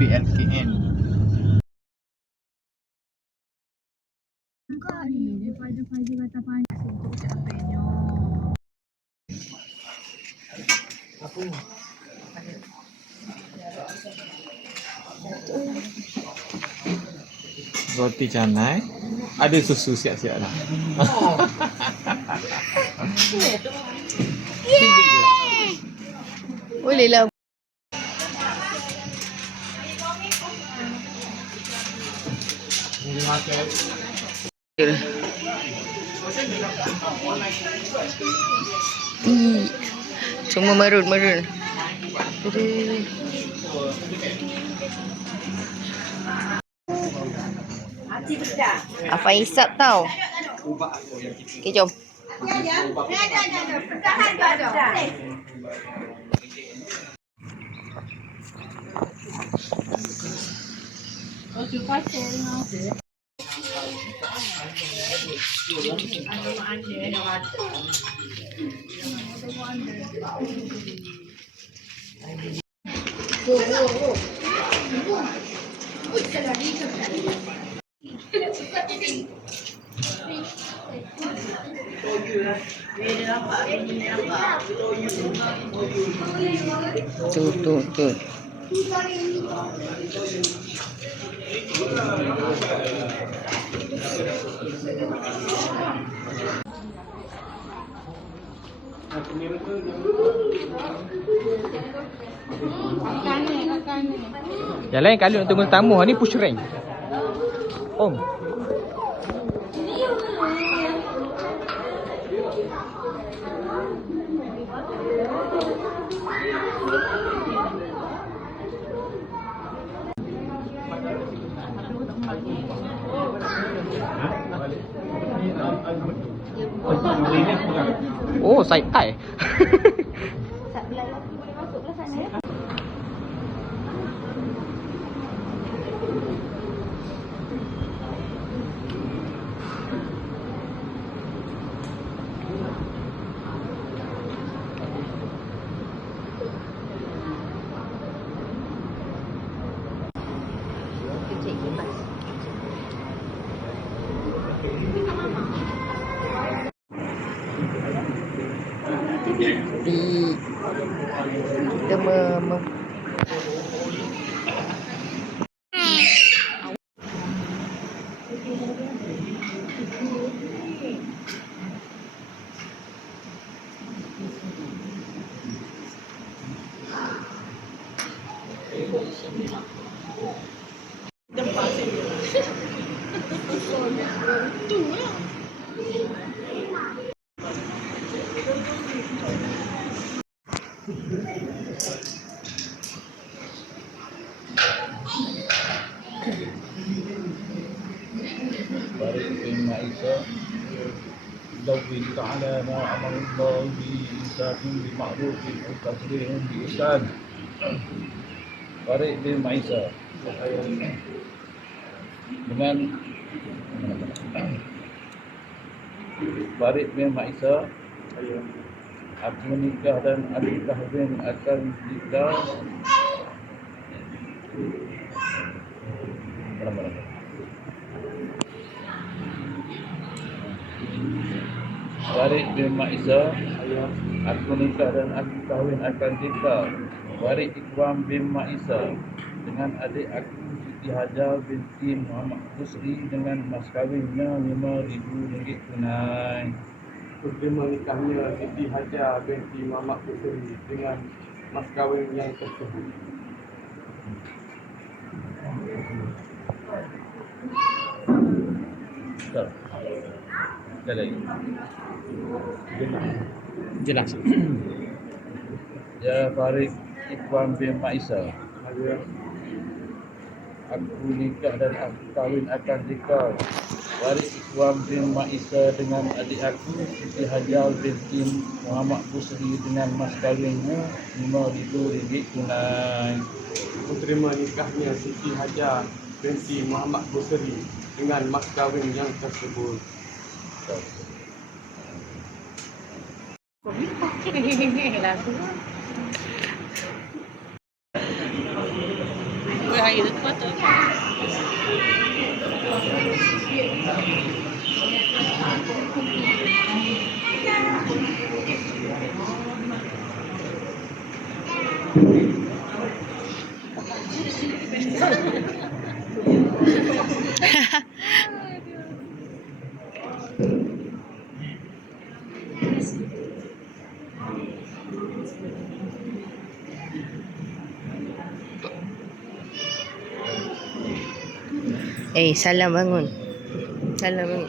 PLKN. Enggak ni, daripada Faizal kata panas untuk capeknya. Apa? Roti canai. Ada susu siap-siap lah. Boleh lah. Semua merun. Apa hisap tau. Okay, jom. Tuh. Yang lain kali nak tunggu tamu, ni push rank. Om. Oh, side eye. Kita Barik bin Isa Zawin ta'ala ma amarullah bi isatin bi ma'rufin wa tasrihun bi ihsan. Barik bin Isa dengan Barik bin Isa, aku menikah dan adik kahwin akan kita Barik bin Isa, aku nikah dan aku kahwin akan kita. Barik Ikhwan bin Isa dengan adik aku Siti Hajar binti Muhammad Busri dengan mas kahwinnya RM5,000 tunai. Terima nikahnya Siti Hajar binti Muhammad Busri dengan mas kahwin yang tersebut. Sekali lagi. Jelas. Ya Farid Ikhwan bin Isa, aku nikah dan aku kahwin akan nikah. Farid Ikhwan bin Isa dengan adik aku Siti Hajar binti Muhammad Busri dengan mas kahwinnya RM5,000 tunai. Aku terima nikahnya Siti Hajar binti Muhammad Busri dengan mas kahwin yang tersebut. baik lepas tu. Salam bangun. Salam bangun.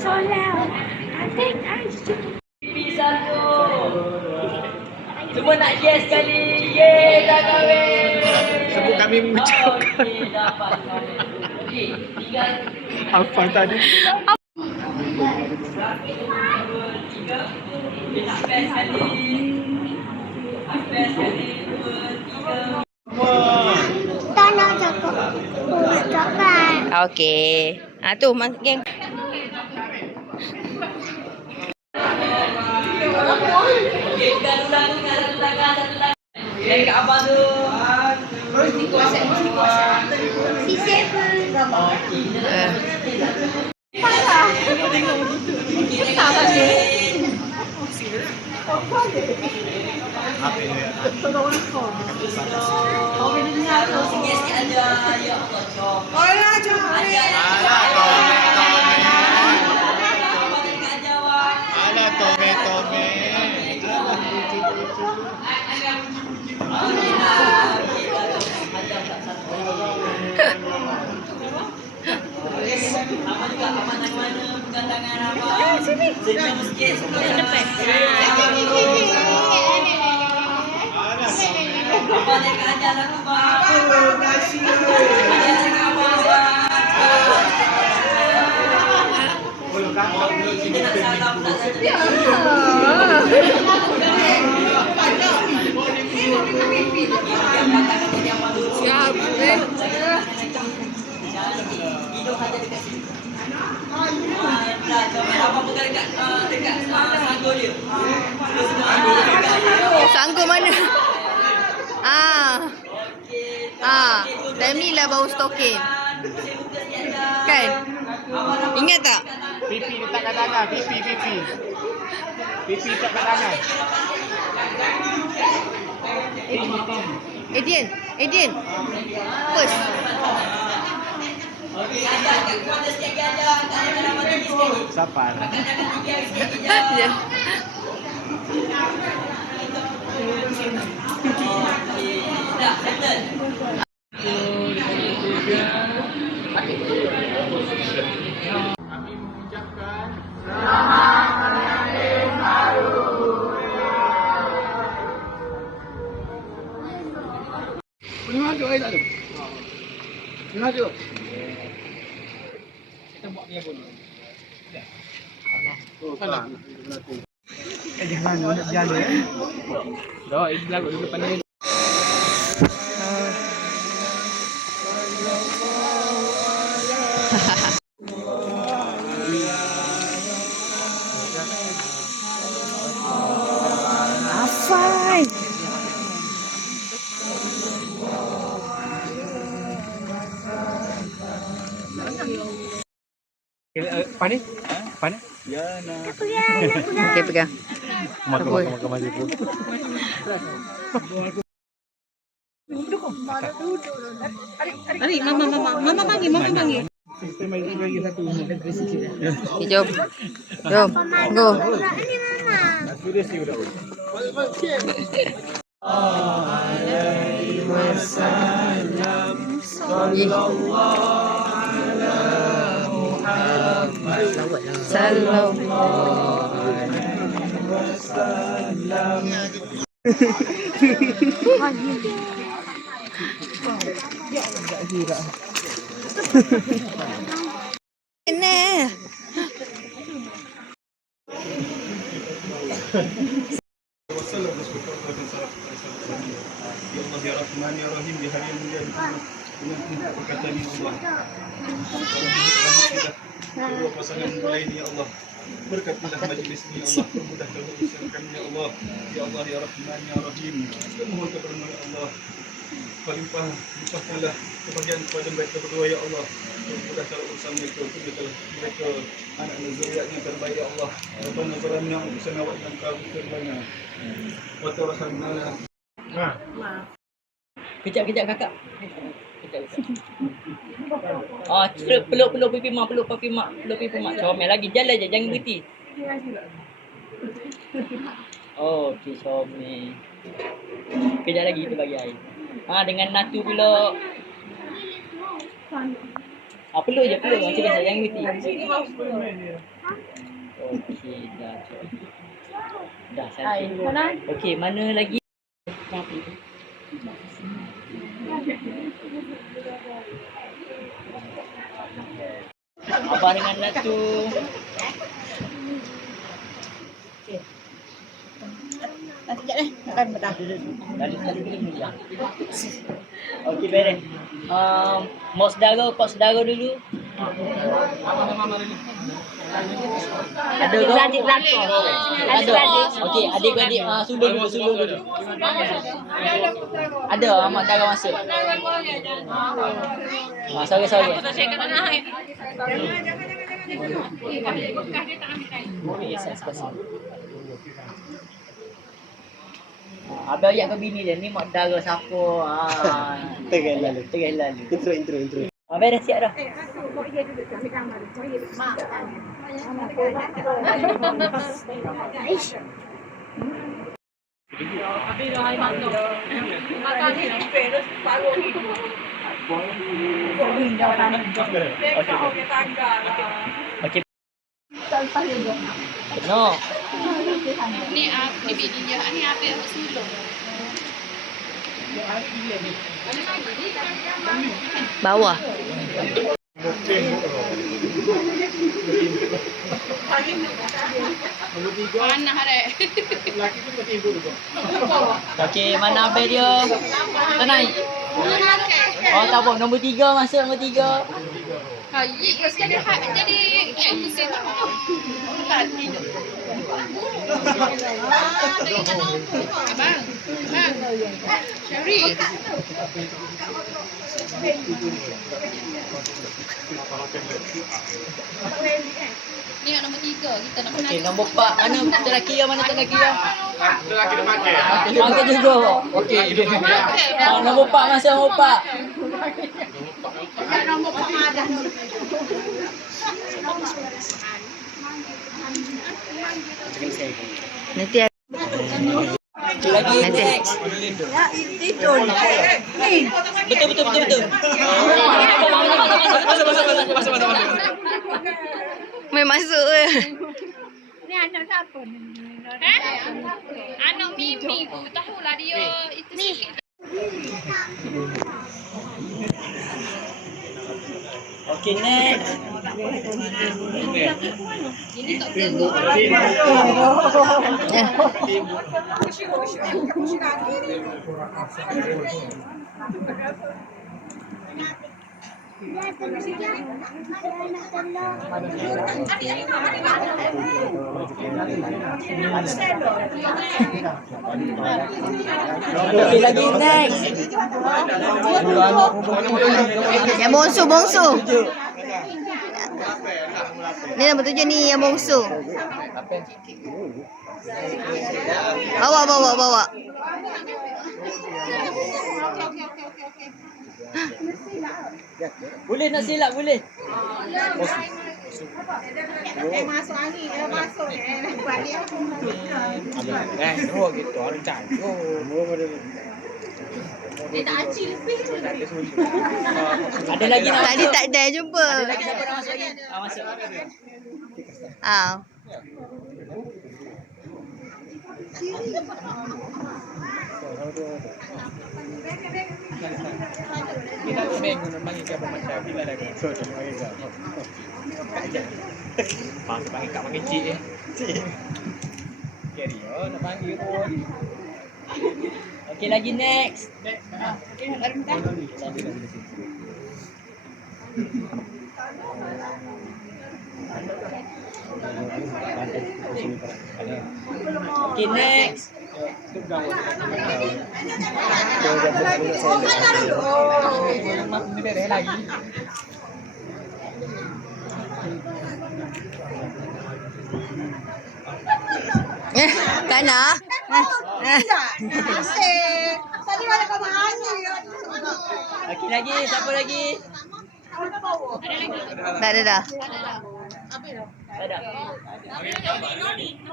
So loud. I think I should. Semua nak yes sekali. Yeay, dah kahwin. Sebut kami mengucapkan. Okey, dapat kahwin. Okey, tinggal Apa tadi? best sekali. Best sekali. 2, 3. Tak nak cakap. Cakap. Okey. Tu geng. Okey, kita ulang satu tangan. Dari kat abang tu. Sisip pun. Sikit aja. Ya Allah, jom. Alah, jom. Alah, tome. Senyum sikit. Depan. Abang nak ajar aku, bang. Ajar cakap abang, bang. Kita nak salam tak saja. Siap. Hidup ada dekat sini. Abang pegang dekat sanggul dia. Sanggup mana? Time ni lah bau stokin. Kan? Ingat tak? Pipi letak kat tangan. Pipi. Pipi letak kat tangan. Adrian. Push. Sabar. Ya. Dah, settle. Kami mengucapkan Kita buat ni apa ni? jangan nak berjalan Dah, ini lagu di depan ni. Okey, pegang. Makan masih pun. Mama panggil. Okay, jom. Jom. Go. Kena. Ya Allah ya Rahman ya Rahim di hari yang mulia dengan perkataan ya Allah. Kedua pasangan mulai ini ya Allah. Berkatilah majlis ini ya Allah. Permudahkan urusan kami ya Allah. Ya Allah ya Rahman ya Rahim. Mohon kepada ya Allah. Limpahkanlah kebahagiaan kepada mereka berdua ya Allah. Permudahkan urusan mereka. Permudahkan mereka anak dan zuriatnya terbaik ya Allah. Rabbana zalamna anfusana wa illam taghfir lana wa tarhamna. Kejap kakak. Peluk pipi mak, peluk pipi mak. Comel lagi, jalan je, jangan berhenti. Okey, comel. Kejap lagi kita bagi air. Dengan Natu pula. Peluk je, macam biasa, jangan berhenti. Okey, dah. Dah, cantik. Okey, mana lagi? Abang dengan Natu. Sekejap makan petang. Okey, beres. Mak saudara, pak saudara dulu. Ada ke? Adik belakang. Ada. Okey, adik-adik sulung dulu. Ada mak saudara masuk. Sorry. Abang ayat ke bini dia ni mak saudara siapa? Tengah lalu. Intro. Abang dah siap dah. Okey. No. Ni bini dia. Ni apa yang sulung. Bawah. Mana ada? Okey, mana abang dia? Tenang. Tak apa, nombor 3 masuk nombor 3. Jadi Abang. Syari. Ni yang nombor 3 kita nak Okey, nombor 4. Mana lelaki yang mana lelaki yang? Lelaki dia makan. Makan juga. Okey. Nombor 4 masuk nombor 4. Nombor 4 ada. nanti Lagi Nanti. next. Tidur. Betul. main masuk je. Ni anak siapa ni? Anak Mimi tu tahulah dia itu ni. Okey, next. Ini tak tengok. Okey, lagi next. Yang bongsu. Ni nombor 7 ni yang bongsu. Bawa. Boleh nak silap boleh. Masuk angin, masuk. Dua gitu, ada cantik. Dia tak acil lebih. Ada lagi nak Tadi masuk? tak ada jumpa. Ada lagi siapa nak masuk lagi? Masuk. Kita minggu memang ikan pemecah bila dah kan. Pas panggil kat panggil cik eh. Carry on nak panggil pun. Okey lagi next. Okey next. Lagi. Kana? Okey lagi, siapa lagi? Tak ada dah. Tak ada.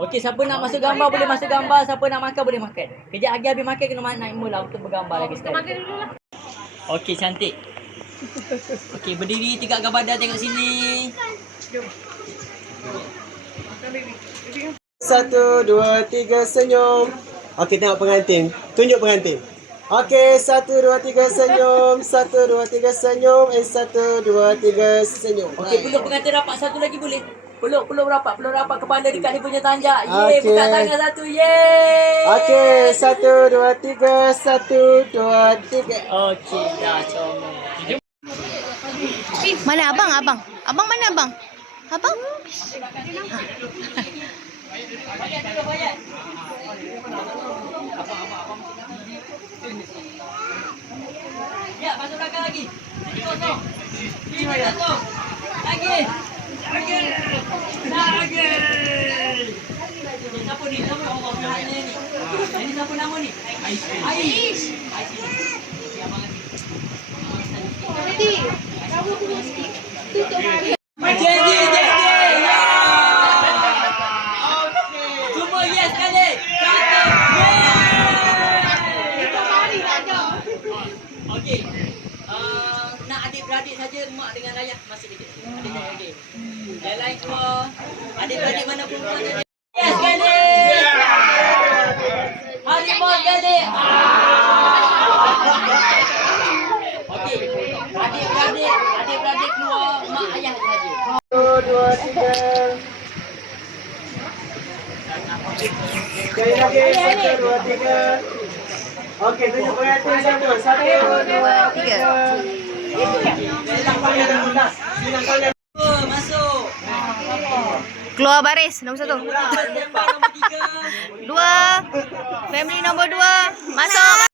Okey, siapa nak masuk gambar boleh masuk gambar, siapa nak makan boleh makan. Kejap lagi habis makan kena naik mula untuk bergambar lagi sekali. Okey, cantik. Okey, berdiri tegakkan badan tengok sini. 1, 2, 3 senyum. Okey, tengok pengantin. Tunjuk pengantin. Okey, 1, 2, 3 senyum. 1, 2, 3 senyum. 1, 2, 3 senyum. Okey, peluk pengantin rapat satu lagi boleh. Peluk rapat kepala dekat dia punya tanjak. Yeay, buka tangan satu. Yeay. Okey, 1, 2, 3. 1, 2, 3. Okey, dah comel. Mana abang? Abang mana abang? Abang? Ya, masuk belakang lagi. Sini kosong. Lagi. Siapa ni? Siapa Allah Tuhan ni? Ini siapa nama ni? Ais. Janji. Ya. Semua yes kali. Okey. Nak adik-beradik saja mak dengan ayah masih dekat. Adik saya okey. Yang lain keluar. Adik-beradik mana pun keluar saja. Yes kali. Harimau kali. Okey. Adik-beradik keluar mak ayah saja. 1, 2, 3. Sekali lagi. 1, 2, 3. Okey, tunjuk pengantin satu. 1, 2, 3. Masuk. Keluar baris nombor 1. Nombor 3. 2. Family nombor 2. Masuk.